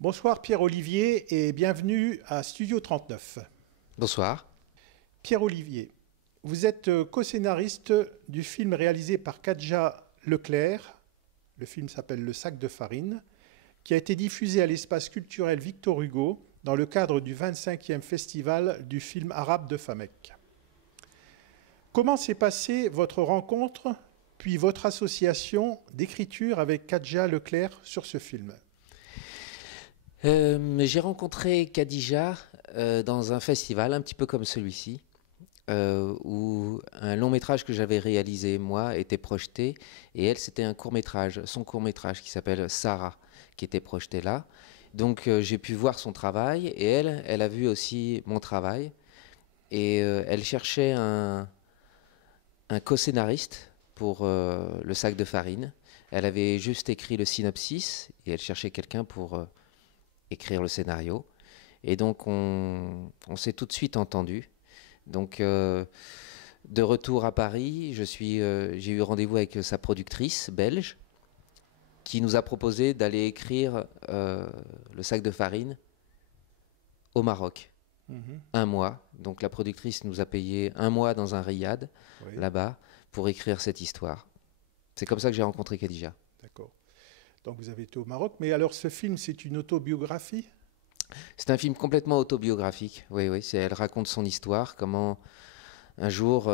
Bonsoir Pierre-Olivier et bienvenue à Studio 39. Bonsoir. Pierre-Olivier, vous êtes co-scénariste du film réalisé par Kadja Leclerc. Le film s'appelle Le sac de farine, qui a été diffusé à l'espace culturel Victor Hugo dans le cadre du 25e festival du film arabe de Famek. Comment s'est passée votre rencontre, puis votre association d'écriture avec Kadja Leclerc sur ce film ? J'ai rencontré Khadija dans un festival un petit peu comme celui-ci, où un long métrage que j'avais réalisé moi était projeté, et elle c'était un court métrage, son court métrage qui s'appelle Sarah, qui était projeté là. Donc j'ai pu voir son travail, et elle a vu aussi mon travail, et elle cherchait un co-scénariste pour Le sac de farine. Elle avait juste écrit le synopsis, et elle cherchait quelqu'un pour écrire le scénario. Et donc on s'est tout de suite entendu. Donc de retour à Paris, j'ai eu rendez-vous avec sa productrice belge qui nous a proposé d'aller écrire Le sac de farine au Maroc. Un mois. Donc la productrice nous a payé un mois dans un riad, Oui. là-bas, pour écrire cette histoire. C'est comme ça que j'ai rencontré Khadija. D'accord. Donc vous avez été au Maroc, mais alors ce film, c'est une autobiographie ? C'est un film complètement autobiographique. Oui, oui. Elle raconte son histoire, comment un jour,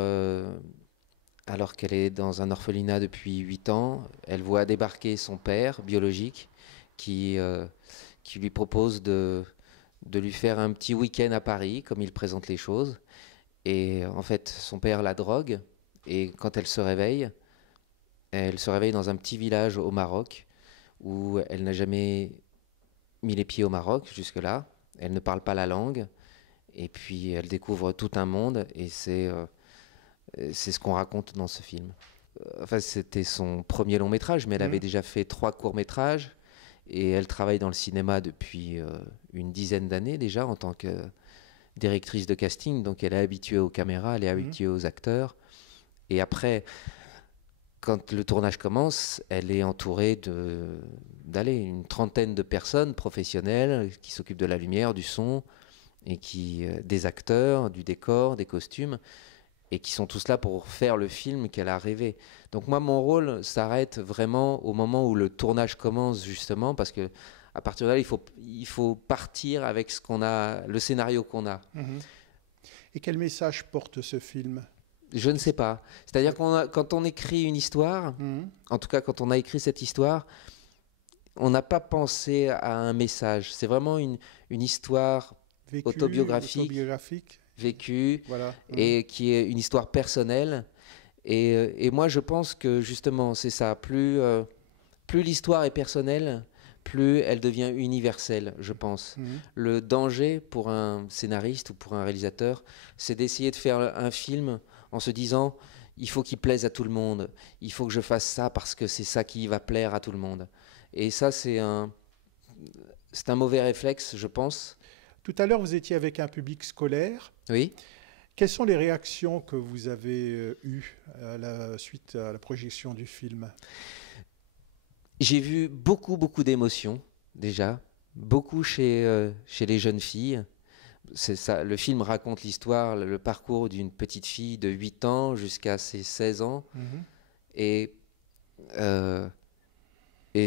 alors qu'elle est dans un orphelinat depuis 8 ans, elle voit débarquer son père biologique qui lui propose de lui faire un petit week-end à Paris, comme il présente les choses. Et en fait, son père la drogue. Et quand elle se réveille dans un petit village au Maroc, où elle n'a jamais mis les pieds au Maroc jusque-là. Elle ne parle pas la langue. Et puis elle découvre tout un monde. Et c'est ce qu'on raconte dans ce film. Enfin, c'était son premier long métrage, mais elle avait déjà fait 3 courts métrages. Et elle travaille dans le cinéma depuis une dizaine d'années déjà en tant que directrice de casting. Donc elle est habituée aux caméras, elle est habituée aux acteurs. Et après, quand le tournage commence, elle est entourée une trentaine de personnes professionnelles qui s'occupent de la lumière, du son, et des acteurs, du décor, des costumes, et qui sont tous là pour faire le film qu'elle a rêvé. Donc moi, mon rôle s'arrête vraiment au moment où le tournage commence, justement, parce que à partir de là, il faut partir avec le scénario qu'on a. Et quel message porte ce film ? Je ne sais pas. C'est-à-dire quand on écrit une histoire, en tout cas quand on a écrit cette histoire, on n'a pas pensé à un message. C'est vraiment une histoire autobiographique, vécue, voilà. Et qui est une histoire personnelle. Et moi, je pense que justement, c'est ça. Plus l'histoire est personnelle, plus elle devient universelle, je pense. Le danger pour un scénariste ou pour un réalisateur, c'est d'essayer de faire un film en se disant il faut qu'il plaise à tout le monde, il faut que je fasse ça parce que c'est ça qui va plaire à tout le monde. Et ça, c'est un mauvais réflexe, je pense. Tout à l'heure, vous étiez avec un public scolaire. Oui. Quelles sont les réactions que vous avez eues suite à la projection du film ? J'ai vu beaucoup d'émotions, déjà. Beaucoup chez les jeunes filles. C'est ça, le film raconte l'histoire, le parcours d'une petite fille de 8 ans jusqu'à ses 16 ans. Et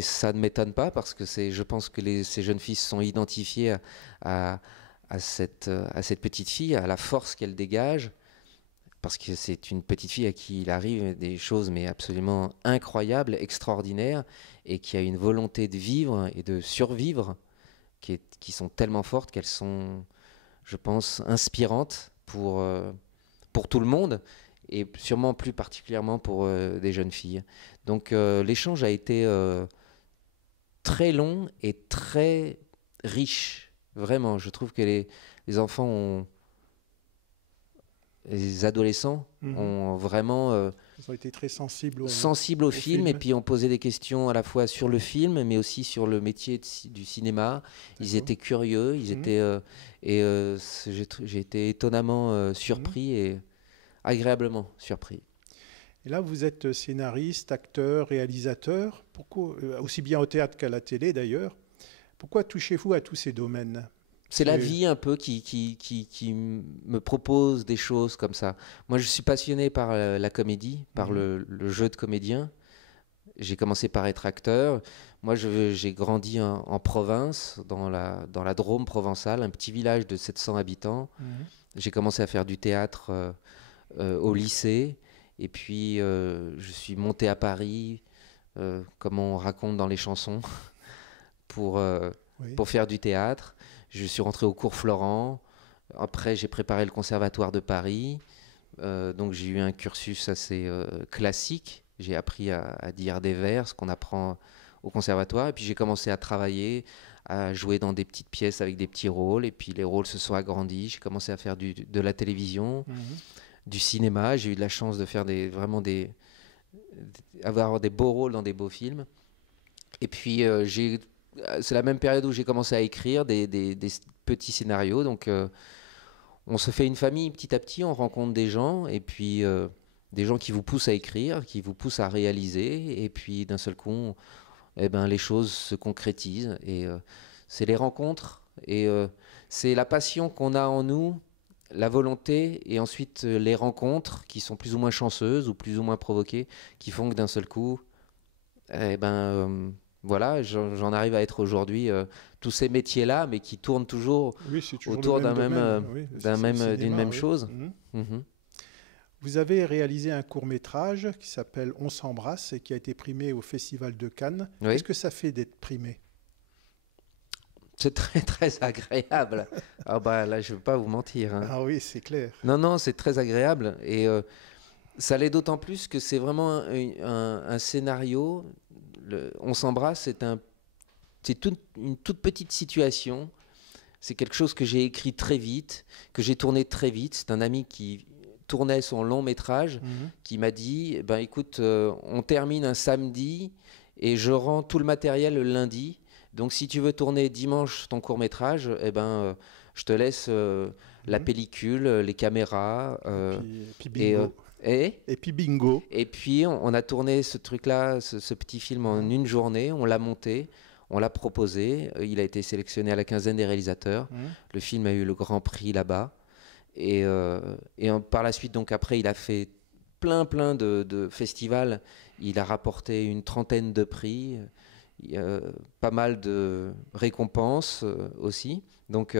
ça ne m'étonne pas parce que je pense que ces jeunes filles se sont identifiées à cette petite fille, à la force qu'elle dégage. Parce que c'est une petite fille à qui il arrive des choses mais absolument incroyables, extraordinaires, et qui a une volonté de vivre et de survivre qui sont tellement fortes qu'elles sont, je pense, inspirantes pour tout le monde, et sûrement plus particulièrement pour des jeunes filles. Donc l'échange a été très long et très riche. Vraiment, je trouve que les enfants les adolescents ont vraiment ils ont été très sensibles au film, et puis ont posé des questions à la fois sur le film mais aussi sur le métier du cinéma. Ils étaient curieux, j'ai été étonnamment surpris et agréablement surpris. Et là, vous êtes scénariste, acteur, réalisateur, aussi bien au théâtre qu'à la télé d'ailleurs. Pourquoi touchez-vous à tous ces domaines? C'est la vie un peu qui me propose des choses comme ça. Moi, je suis passionné par la comédie, par le jeu de comédien. J'ai commencé par être acteur. Moi, j'ai grandi en province, dans la Drôme provençale, un petit village de 700 habitants. J'ai commencé à faire du théâtre au lycée. Et puis, je suis monté à Paris, comme on raconte dans les chansons, pour faire du théâtre. Je suis rentré au cours Florent. Après, j'ai préparé le Conservatoire de Paris. Donc, j'ai eu un cursus assez classique. J'ai appris à dire des vers, ce qu'on apprend au conservatoire. Et puis, j'ai commencé à travailler, à jouer dans des petites pièces avec des petits rôles. Et puis, les rôles se sont agrandis. J'ai commencé à faire de la télévision, du cinéma. J'ai eu de la chance de faire avoir des beaux rôles dans des beaux films. Et puis, c'est la même période où j'ai commencé à écrire des petits scénarios. Donc, on se fait une famille petit à petit, on rencontre des gens, et puis des gens qui vous poussent à écrire, qui vous poussent à réaliser, et puis d'un seul coup, les choses se concrétisent. Et c'est les rencontres, et c'est la passion qu'on a en nous, la volonté, et ensuite les rencontres qui sont plus ou moins chanceuses ou plus ou moins provoquées, qui font que d'un seul coup, voilà, j'en arrive à être aujourd'hui tous ces métiers-là, mais qui tournent toujours autour d'une même chose. Vous avez réalisé un court-métrage qui s'appelle On s'embrasse et qui a été primé au Festival de Cannes. Oui. Qu'est-ce que ça fait d'être primé? C'est très, très agréable. Là, je ne veux pas vous mentir. Hein. Ah oui, c'est clair. Non, c'est très agréable. Et ça l'est d'autant plus que c'est vraiment un scénario. On s'embrasse, c'est une toute petite situation. C'est quelque chose que j'ai écrit très vite, que j'ai tourné très vite. C'est un ami qui tournait son long métrage qui m'a dit écoute, on termine un samedi et je rends tout le matériel le lundi. Donc si tu veux tourner dimanche ton court métrage, je te laisse la pellicule, les caméras. Puis bingo. Et puis bingo. Et puis on a tourné ce truc-là, ce petit film en une journée, on l'a monté, on l'a proposé, il a été sélectionné à la quinzaine des réalisateurs, le film a eu le grand prix là-bas, et par la suite, donc après, il a fait plein de festivals, il a rapporté une trentaine de prix, pas mal de récompenses aussi, donc...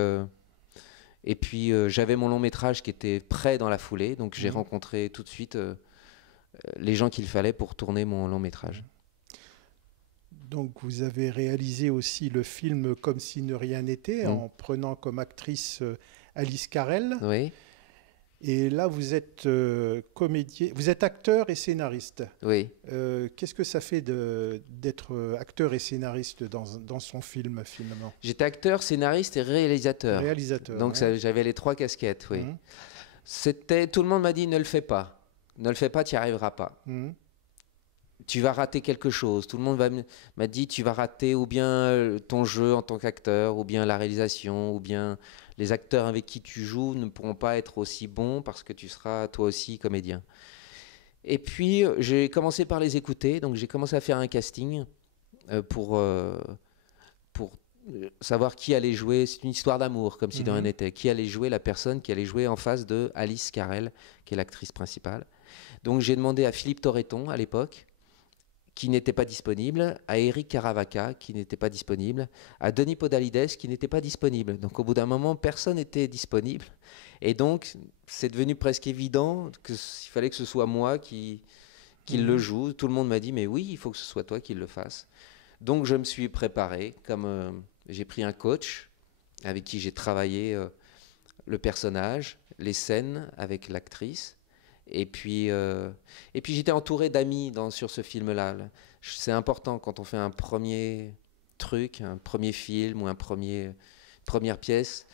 Et puis j'avais mon long métrage qui était prêt dans la foulée, donc j'ai rencontré tout de suite les gens qu'il fallait pour tourner mon long métrage. Donc vous avez réalisé aussi le film Comme si ne rien n'était, en prenant comme actrice Alice Carrel. Oui. Et là, vous êtes comédien, vous êtes acteur et scénariste. Oui. Qu'est-ce que ça fait d'être acteur et scénariste dans son film, finalement? J'étais acteur, scénariste et réalisateur. Donc j'avais les trois casquettes, oui. Tout le monde m'a dit ne le fais pas. Ne le fais pas, tu n'y arriveras pas. Tu vas rater quelque chose. Tout le monde m'a dit tu vas rater ou bien ton jeu en tant qu'acteur, ou bien la réalisation, ou bien les acteurs avec qui tu joues ne pourront pas être aussi bons parce que tu seras toi aussi comédien. Et puis j'ai commencé par les écouter, donc j'ai commencé à faire un casting pour savoir qui allait jouer. C'est une histoire d'amour, comme si de rien n'était. Qui allait jouer la personne qui allait jouer en face de Alice Carrel, qui est l'actrice principale. Donc j'ai demandé à Philippe Torreton à l'époque, qui n'était pas disponible, à Eric Caravaca, qui n'était pas disponible, à Denis Podalides, qui n'était pas disponible. Donc au bout d'un moment, personne n'était disponible. Et donc, c'est devenu presque évident qu'il fallait que ce soit moi qui le joue. Tout le monde m'a dit, mais oui, il faut que ce soit toi qui le fasse. Donc je me suis préparé, comme j'ai pris un coach avec qui j'ai travaillé le personnage, les scènes avec l'actrice. Et puis j'étais entouré d'amis sur ce film-là. C'est important quand on fait un premier truc, un premier film ou première pièce,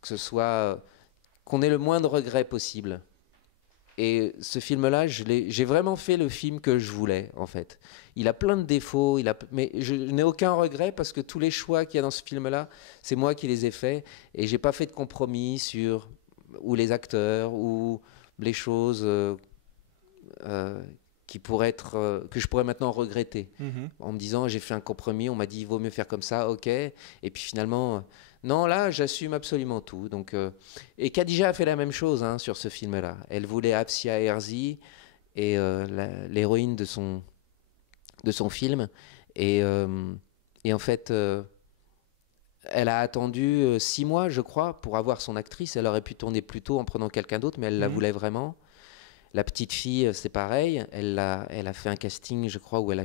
que ce soit qu'on ait le moins de regrets possible. Et ce film-là, j'ai vraiment fait le film que je voulais, en fait. Il a plein de défauts, mais je n'ai aucun regret parce que tous les choix qu'il y a dans ce film-là, c'est moi qui les ai faits. Et je n'ai pas fait de compromis ou les acteurs ou les choses que je pourrais maintenant regretter, en me disant j'ai fait un compromis, on m'a dit il vaut mieux faire comme ça, ok, et puis finalement non, là j'assume absolument tout. Donc et Khadija a fait la même chose hein, sur ce film-là. Elle voulait Afsia Herzi et l'héroïne de son film et en fait elle a attendu 6 mois je crois pour avoir son actrice. Elle aurait pu tourner plus tôt en prenant quelqu'un d'autre, mais elle la voulait vraiment. La petite fille, c'est pareil. Elle a fait un casting, je crois, où elle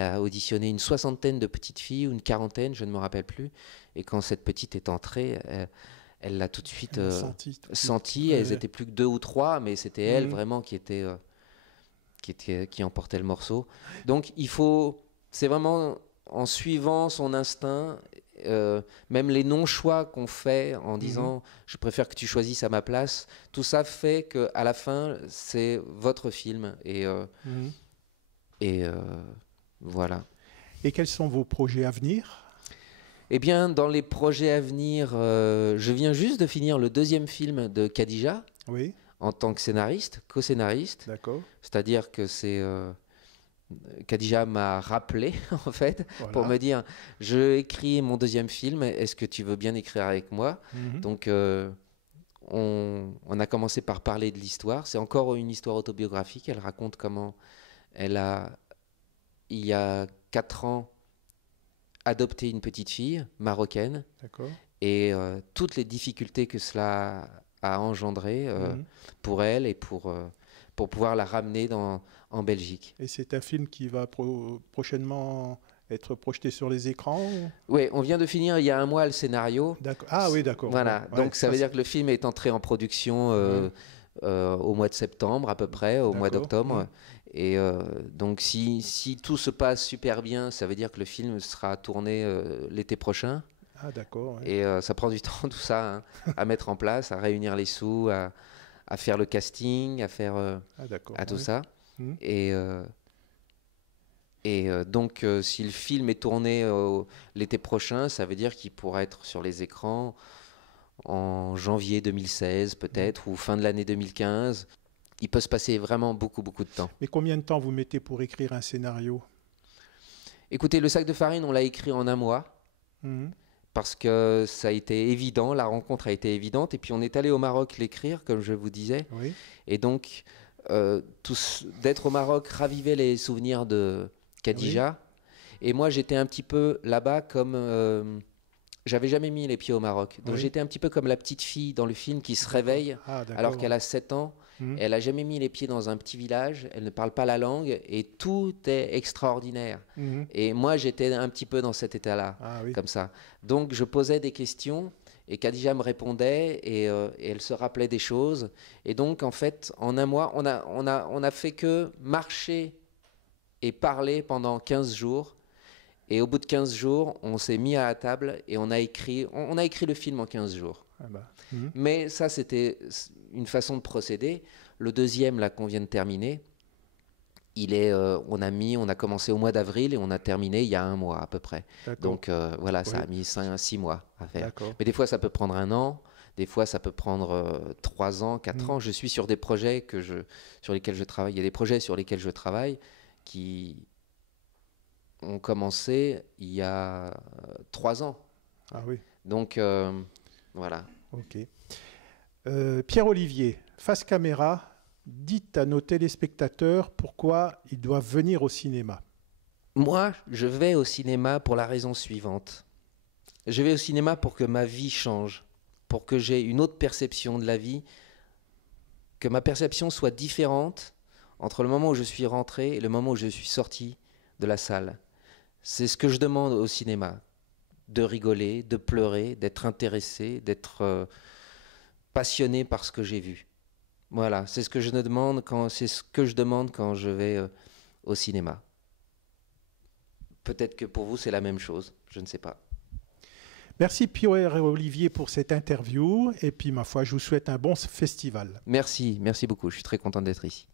a auditionné une 60aine de petites filles, ou une 40aine, je ne me rappelle plus. Et quand cette petite est entrée, elle l'a tout de suite senti. Elles étaient plus que 2 ou 3, mais c'était elle vraiment qui emportait le morceau. Donc c'est vraiment en suivant son instinct. Même les non-choix qu'on fait en disant je préfère que tu choisisses à ma place, tout ça fait qu'à la fin c'est votre film et voilà. Et quels sont vos projets à venir? Eh bien dans les projets à venir, je viens juste de finir le 2e film de Khadija en tant que scénariste, co-scénariste. D'accord. C'est-à-dire que c'est Khadija m'a rappelé en fait pour me dire je écris mon 2e film, est-ce que tu veux bien écrire avec moi? Donc on a commencé par parler de l'histoire. C'est encore une histoire autobiographique. Elle raconte comment elle a il y a 4 ans adopté une petite fille marocaine. D'accord. Et toutes les difficultés que cela a engendré pour elle et pour pouvoir la ramener en Belgique. Et c'est un film qui va prochainement être projeté sur les écrans Oui, on vient de finir il y a 1 mois le scénario. Ah oui, d'accord. Voilà, donc ça veut dire que le film est entré en production au mois de septembre à peu près, au mois d'octobre. Et donc si tout se passe super bien, ça veut dire que le film sera tourné l'été prochain. Ah d'accord. Et ça prend du temps tout ça, hein, à mettre en place, à réunir les sous, à faire le casting, à faire tout ça. Et donc, si le film est tourné l'été prochain, ça veut dire qu'il pourra être sur les écrans en janvier 2016 peut-être, ou fin de l'année 2015. Il peut se passer vraiment beaucoup de temps. Mais combien de temps vous mettez pour écrire un scénario? Écoutez, Le sac de farine, on l'a écrit en 1 mois. Parce que ça a été évident, la rencontre a été évidente. Et puis on est allé au Maroc l'écrire, comme je vous disais. Et donc, d'être au Maroc ravivait les souvenirs de Khadija. Et moi, j'étais un petit peu là-bas comme... j'avais jamais mis les pieds au Maroc. Donc j'étais un petit peu comme la petite fille dans le film qui se réveille alors qu'elle a 7 ans. Elle n'a jamais mis les pieds dans un petit village, elle ne parle pas la langue et tout est extraordinaire. Et moi, j'étais un petit peu dans cet état-là, comme ça. Donc, je posais des questions et Khadija me répondait et elle se rappelait des choses. Et donc, en fait, en 1 mois, on a fait que marcher et parler pendant 15 jours. Et au bout de 15 jours, on s'est mis à la table et on a écrit le film en 15 jours. Mais ça, c'était une façon de procéder. Le 2e, là, qu'on vient de terminer, on a commencé au mois d'avril et on a terminé il y a 1 mois à peu près. Donc voilà, ça a mis 6 mois à faire. Mais des fois, ça peut prendre 1 an. Des fois, ça peut prendre 3 ans, 4 ans. Je suis sur des projets sur lesquels je travaille. Il y a des projets sur lesquels je travaille qui ont commencé il y a 3 ans. Ah oui. Donc, voilà. Ok. Pierre-Olivier, face caméra, dites à nos téléspectateurs pourquoi ils doivent venir au cinéma. Moi, je vais au cinéma pour la raison suivante. Je vais au cinéma pour que ma vie change, pour que j'ai une autre perception de la vie, que ma perception soit différente entre le moment où je suis rentré et le moment où je suis sorti de la salle. C'est ce que je demande au cinéma, de rigoler, de pleurer, d'être intéressé, d'être passionné par ce que j'ai vu. Voilà, c'est ce que je demande quand je vais au cinéma. Peut-être que pour vous c'est la même chose, je ne sais pas. Merci Pierre-Olivier pour cette interview et puis ma foi, je vous souhaite un bon festival. Merci beaucoup, je suis très content d'être ici.